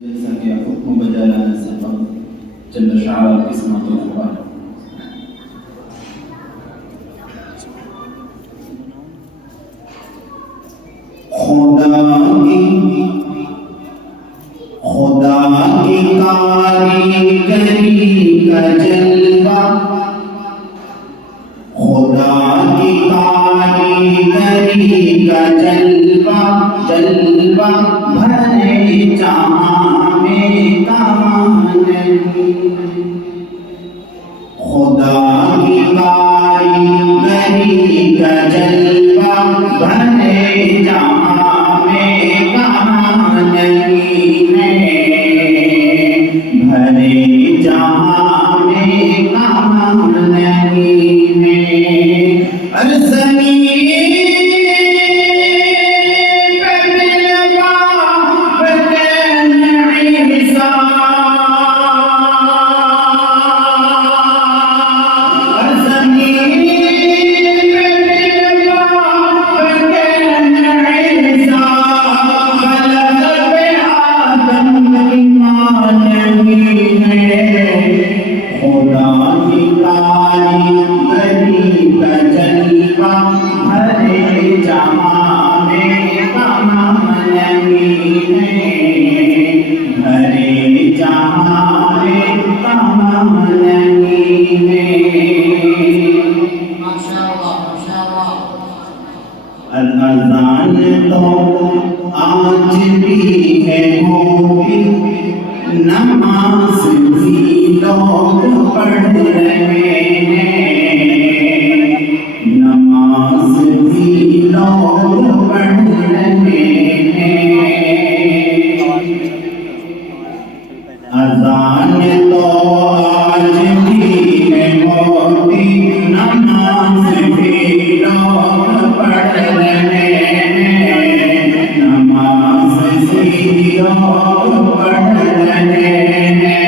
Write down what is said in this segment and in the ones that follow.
जैसा कि हुक्म बजा लाने से चंद शार किस्मत खुदा की कारीगरी का जलवा, खुदा की कारीगरी का जलवा, जलवा भरे जहां में कहाँ नहीं। खुदा की कारीगरी का जलवा भरे जहां में कहाँ नहीं है, भरे जहां में कहाँ नहीं है। अरे अज़ान तो आज भी है होगी, नमाज भी लोग पढ़ रहे हैं, नमाज भी लोग पढ़ रहे हैं। अज़ान तो आज भी है होगी, नमाज भी लोग पढ़ रहे हैं, नमाज भी लोग पढ़ रहे हैं।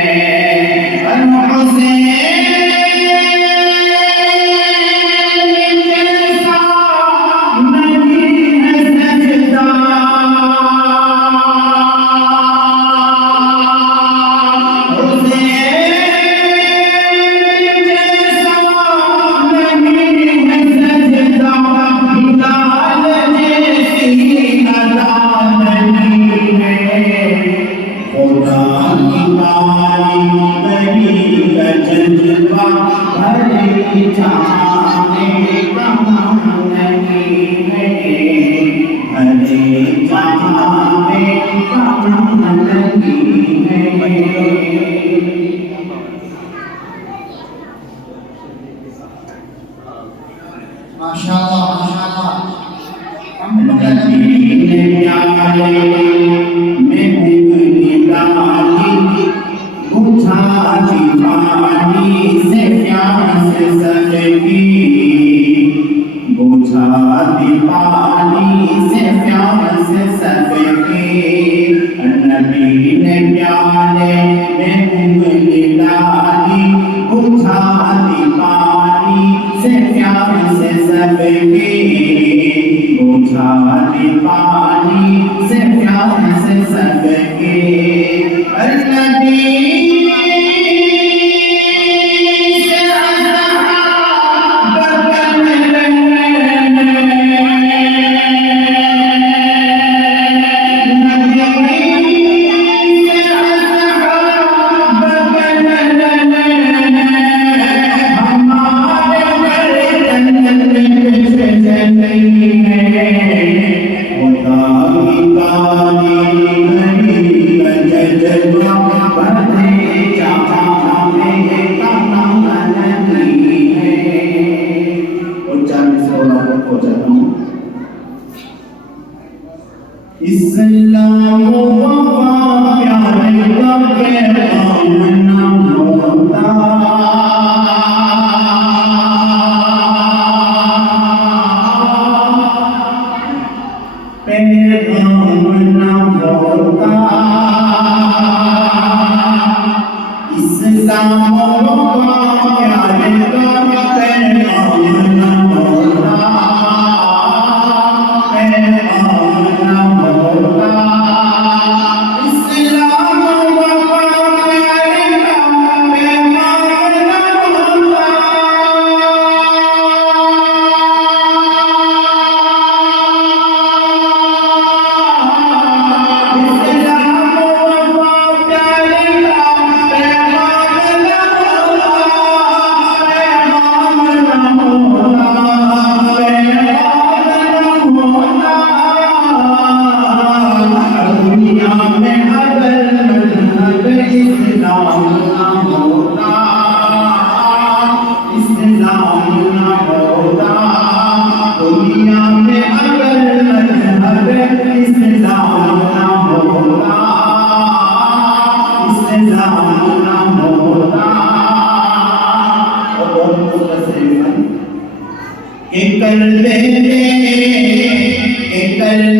कर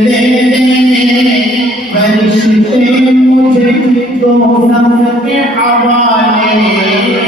दे फरिश्ते मुझे दोज़ख के हवाले